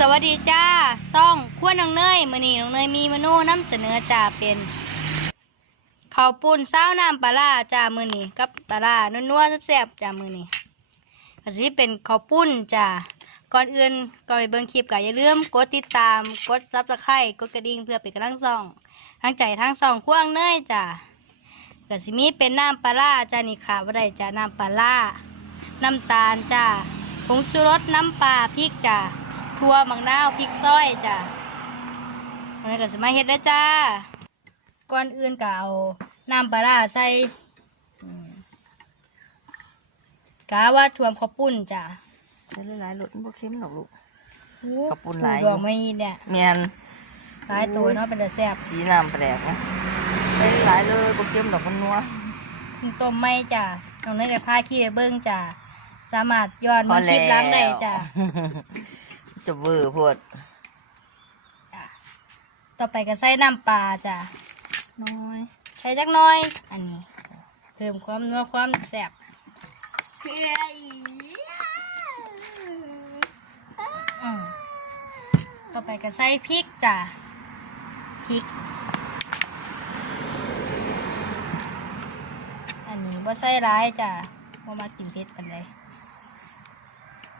สวัสดีจ้าซ่องขั้วน้องเนยมือนีน้องเนยมีเมนูน้ำเสนอจ้าเป็นข้าวปุ้นเซ้าน้ำปลาร้าจ้ามือนีกับปลานัวๆแซ่บๆจ้ามือนีก็สิเป็นข้าวปุ้นจ้าก่อนอื่นก่อนไปเบิ่งคลิปก็อย่าลืมกดติดตามกดซับสไครต์กดกระดิ่งเพื่อเป็นกำลังส่องทั้งใจทั้งส่องขั้วน้องเนยจ้าก็สิมีเป็นน้ำปลาร้าจ้านี่ค่ะว่าได้จ้าน้ำปลาร้าน้ำตาลจ้าผงชูรสน้ำปลาพริกจ้า ทั่วมังนาวพริกซอยจ้ะวันนี้ก็จะมาเฮ็ดได้อจ้า ก่อนอื่นก็เอาน้ำปลาร้าใส่อืมกาว่าท่วมข้าวปุ้นจ้ะใช้หลายๆรสมันบ่เค็มหรอกลูกอู้ข้าวปุ้นหลายดอกไม้เนี่ยแมนหลายตัวเนาะเป็นแต่แซ่บสีน้ำแปลกนะใช้หลายเลยบ่เค็มดอกมันนัวเพิ่งต้มไม่จ้ะน้องเนยจะพาขี้ไปเบิ้งจ้ะสามารถย้อนมาคลิปล้างได้จ้ะ จะเวอร์โพดจ้ะต่อไปก็ใส่น้ำปลาจ้ะน้อยใช้จักหน้อย อันนี้ เพิ่มความนัวความแซ่บอืมต่อไปก็ใส่พริกจ้ะพริก อันนี้ว่าใส่ร้ายจ้ะว่ามากินเผ็ดปันเลย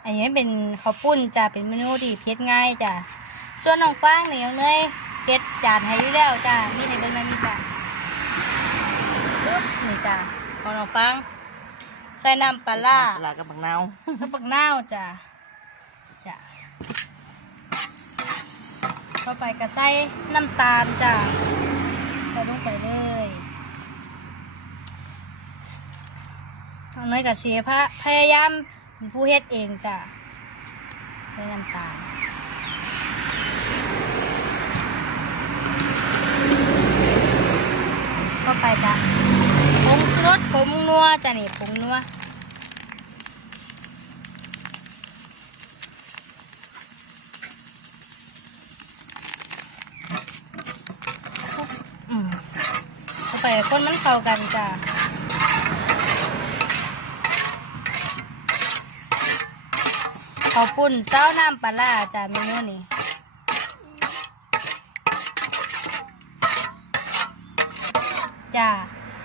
อันนี้เป็นข้าวปุ้นจ้ะเป็นเมนูที่เผ็ดง่ายจ้ะส่วนน้องฟางเนี่ยยังเนยเผ็ดจานให้อยู่แล้วจ้ะมีในเบิ้งนะมีจ้ะนี่จ้ะของน้องฟังใส่น้ำปลาร้าปลากับบักนาวกับปักนาวจ้ะจ้ะต่อไปก็ใส่น้ำตาลจ้ะใส่ลงไปเลยน้องน้อยกับเสียพะพยายามเป็น ผู้เฮ็ดเองจ้ะใส่น้ำตาลก็ไปจ้ะผงชูรสผงนัวจ้ะนี่ผงนัวอืมเอาไปคนมันเข้ากันจ้ะ ขอบคุณเซ้าน้ำปลาร้าจ้ะเมนูนี้จ้า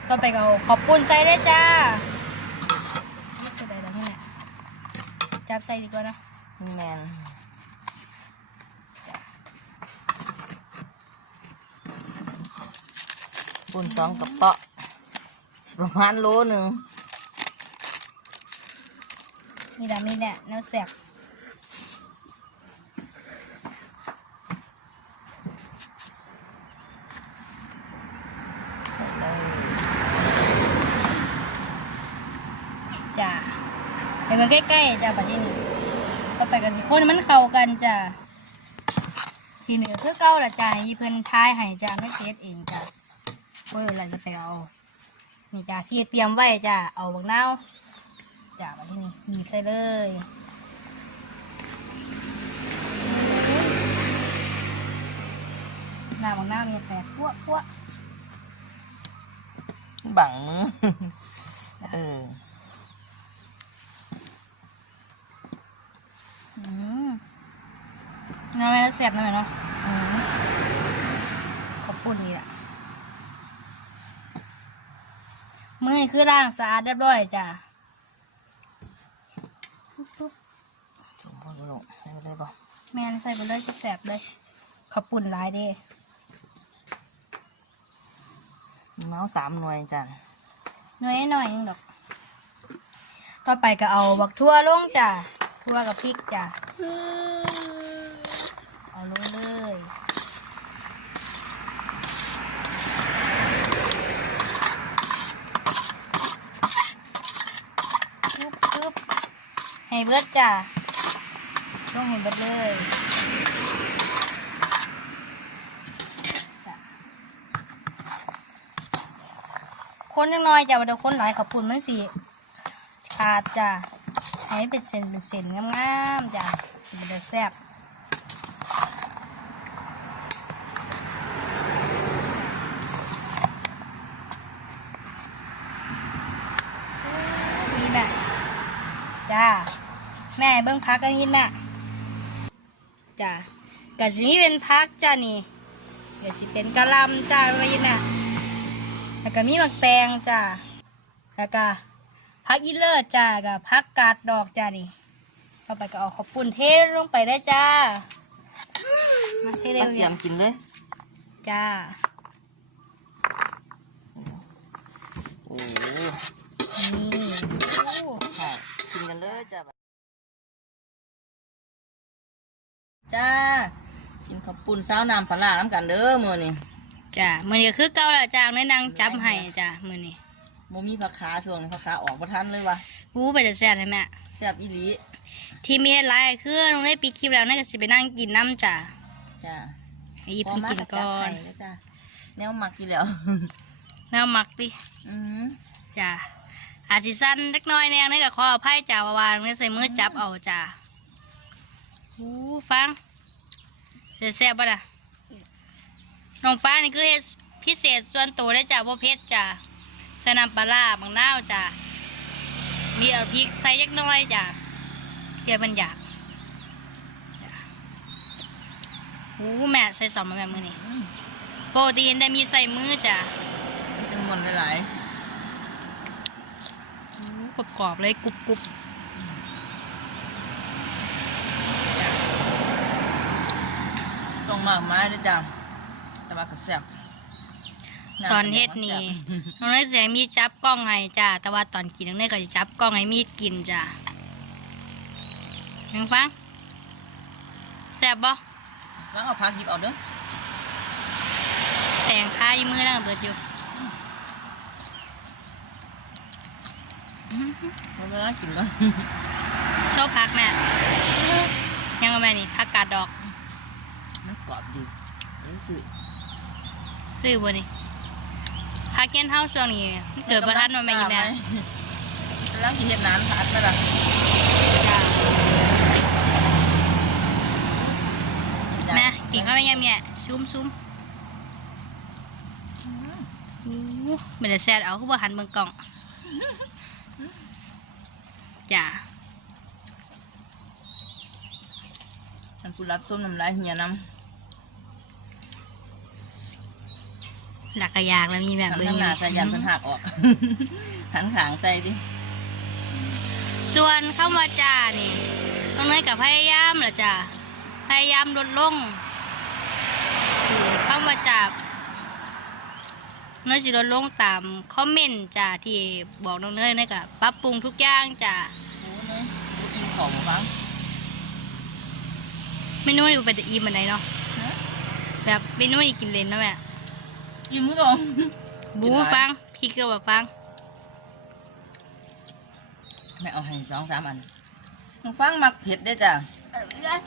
ต่อไปก็เอาขอบคุณใส่ได้จ้าจะได้แล้วเนี่ยจับใส่ดีกว่าเนอะแมนปุ่นสองกระเปาะสิประมาณโลหนึ่งนี่ดามีเนี่ยแนวแสบ ใส่เลย จ้าเห็นมัน ใกล้ๆจ้าปัดนี้ต่อไปกับสิคนมันเข้ากันจ้าทีเหนือคือเก้าละจ้าให้เพิ่นทายให้จ้าไม่เสียเองจ้าโอ้ยอะไรจะไปเอา นี่จ้าที่เตรียมไว้จ้าเอาบักนาวจ้าปัดนี้นี่ใส่เลยหน้าบักนาวเนี่ยแตกพวกพวกบังมือเออ อืม น้ำแม่เสียบน้ำแม่เนาะอืมขอบคุณนี่แหละมือนี่คือล้างสะอาดเรียบร้อยจ้ะสมบูรณ์ลูกให้ไปเลยบ่แม่นใส่ไปเลยแสบๆเลยขอบคุณหลายเด้เมาส์สามหน่วยจ้ะน้อยหน่อยๆนึงดอก ต่อไปก็เอาบักทั่วลงจ้ะ ทั่วกับพริกจ้ะ เอาลงเลยปึ๊บปึ๊บให้เบิดจ้ะลงให้เบิดเลยคนจังน้อยจ้ะว่าเดี๋ยวคนหลายขอบคุณมันสิขาดจ้ะ ให้เป็นเส้นเป็นเส้นงามๆจ้ะมันจะแซ่บมีแม่จ้าแม่เบิ้งพักกันยินแม่จ้ะก็สิมีเป็นพักจ้ะนี่ก็สิเป็นกะลำจ้าไว้น่แล้วก็มีหมักแตงจ้ะแล้วก็ พักอีเลิศจ้ากับพักกาดดอกจ้านี่ต่อไปก็เอาข้าวปุ้นเทลงไปได้จ้า มาเทเร็มาวเตรีเนี่ยยมกินเลย จ้า โอ้นี่โอ้ใช่กินกันเลยจ้าจ้า กินข้าวปุ้นซาวน้ำปลาร้าน้ำกันเด้อมื้อนี้จ้ามือนี้ก็คือเก่าและจ้าในนางจับให้จ้ามือนี้ บ่มีผักขาช่วงนี้ผักขาออกบ่ทันเลยว่ะวู้ไปจะแซ่บใช่ไหมแซ่บอีหลีที่มีเฮ็ดไลายคือน้องได้ปีคลิปแล้วนั่นก็สิไปนั่งกินน้ำจ้าจ้าให้หยิบให้กินก่อนพมาจัดให้เลยจ้าแนวหมักกี่แล้วแนวหมักดิอืมจ้าอาจสิสั้นเล็กน้อยแนงนี่ก็ขออภัยจ้าวาวางนี่ใส่มือจับเอาจ้าอู้ฟังจะแซ่บป่ะล่ะน้องฟ้านี่คือเฮ็ดพิเศษส่วนตัวได้จ้าบ่เผ็ดจ้า ใส่น้ำปลาร้าบางนาวจ้ามีเอาพริกใส่เล็กน้อยจ้าเพื่อมันอยากจ้ะอู้แม่ใส่สองมาแบบมือนี่อืมโปรตีนได้มีใส่มือจ้ามันจะมวนไปหลายกรอบกรอบๆเลยกรุบกรุบต้องมากไม้ด้วยจ้าแต่ว่าก็แซ่บ ตอนเฮ็ดนี่น้องเนยเสียมีจับกล้องให้จ้าแต่ว่าตอนกินน้องเนยก็จะจับกล้องให้มีดกินจ้ายังฟังแซ่บบ่แล้วเอาผักหยิบออกเด้อแต่งค่ายมือแล้วก็เบิดอยู่เอาเวลากินก่อนโซ่พักแม่ยังเอาแม่นี่ผักกาดดอกมันกรอบดีรู้สึกซื้อบ่นี่ ผักเกี้ยนเฮาช่วงนี้มันเกิดประทันมาแม่อีแม่แล้วกินเห็ดนานผัดไปละจ้าแม่กินข้าวไปยังเนี่ยซุ้มซุ้มอู้ไม่ได้แซ่ดเอาคือบ่หันเบิ่งกล่องจ้าฉันผู้รับส้มน้ำลายเหี่ยน้ หลักกระยากแล้วมีแบำบฉันเบิ่งทำหนาใส่ยันมันหักออก หันขางใส่ดิส่วนเข้ามาจ้านี่ต้องน้อยกับพยายามเหรอจ้าพยายามลดลงเข้ามาจ้าน้อยสิลดลงตามคอมเมนต์จ้าที่บอกน้องเนยนี่กับปรับปรุงทุกอย่างจ้าโอ้เนยรู้กินของบ้างเมนูนี่เป็นอีมันไหนเนาะแบบเมนูนี่กินเล่นเนาะแม่ กินมื้อก่อนบูฟังพริกก็แบบฟังแม่เอาให้สองสามอันน้องฟังมักเผ็ดได้อจ้ะ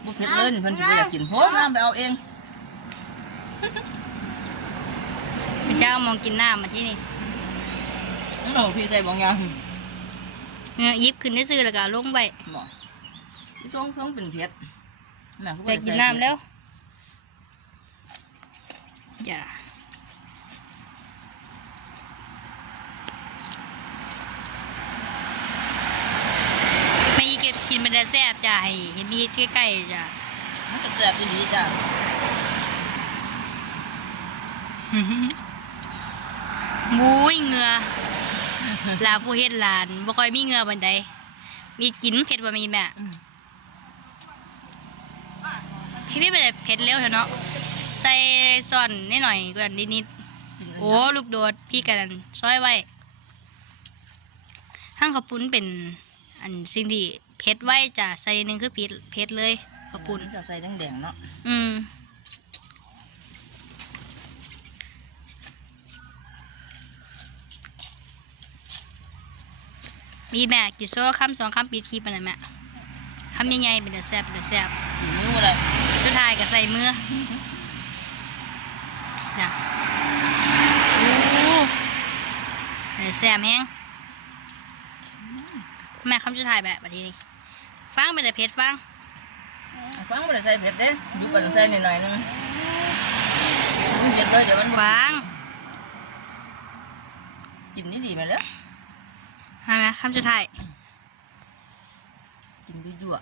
บ่เผ็ดเลยนี่เพิ่นสิบ่อยากกินโพดน้ำไปเอาเองพระเจ้ามองกินน้ำมาที่นี่น้องพี่ใส่บองยางเงือยิบขึ้นได้ซื้อแล้วก็เอาลงไปหมอที่ทรงทรงเป็นเผ็ดแม่คือบ่แต่ได้กินใส่น้ำแล้วจ้าไม่ยีเก็บกินมันจะ แซ่บจ้าให้เห็นมีใกล้ๆจ้ามันก็แซ่บอีหลีจ้ะบุ้ยเหงือลาผู้เฮ็ดหลานบ่ค่อยมีเหงือบันไดมีกินเผ็ดบ่มีแม่อืมพี่พี่ไปเลยเผ็ดเร็วเถอะเนาะใส่ซ่อนนิดหน่อยกว่านิดนิดกินๆโอ้ลูกโดดพี่กันซอยไว้ห้างข้าวปุ้นเป็นอันสิ่งที่ เผ็ดไว้จ้ะใส่หนึ่งคือเผ็ดเผ็ดเลยข้าวปุ้นจะใส่แดงๆเนาะอืมมีแม่กินโซ่คำสองคำปีดคีปอันนั้นแม่คำใหญ่ๆเป็นแต่แซ่บเป็นแต่แซ่บกินมื้อเลยสุดท้ายก็ใส่มือจ้ะโอ้แต่แซ่บแห้งแม่คำสุดท้ายแบบนี้นี่ ฟังเป็นแต่เผ็ดฟังฟังบ่ได้ใส่เผ็ดเด้อยู่ปั่นใส่นิดหน่อยนึงเผ็ดเลยเดี๋ยวมันฟังกินนี่ดีไหมล่ะมาไหมคำสุดท้ายกินยั่ว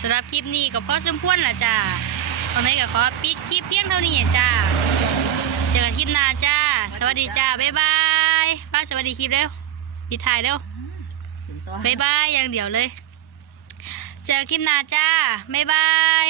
สำหรับคลิปนี้ก็พอสมควรละจ้าตอนนี้ก็ขอปิดคลิปเพียงเท่านี้จ้า เจอกันคลิปหน้าจ้า สวัสดีจ้า บ๊ายบาย ป้าสวัสดีคลิปเร็วปิดถ่ายเร็วถึงตัวบ๊ายบายอย่างเดียวเลย เจอคลิปหน้าจ้าบ๊ายบาย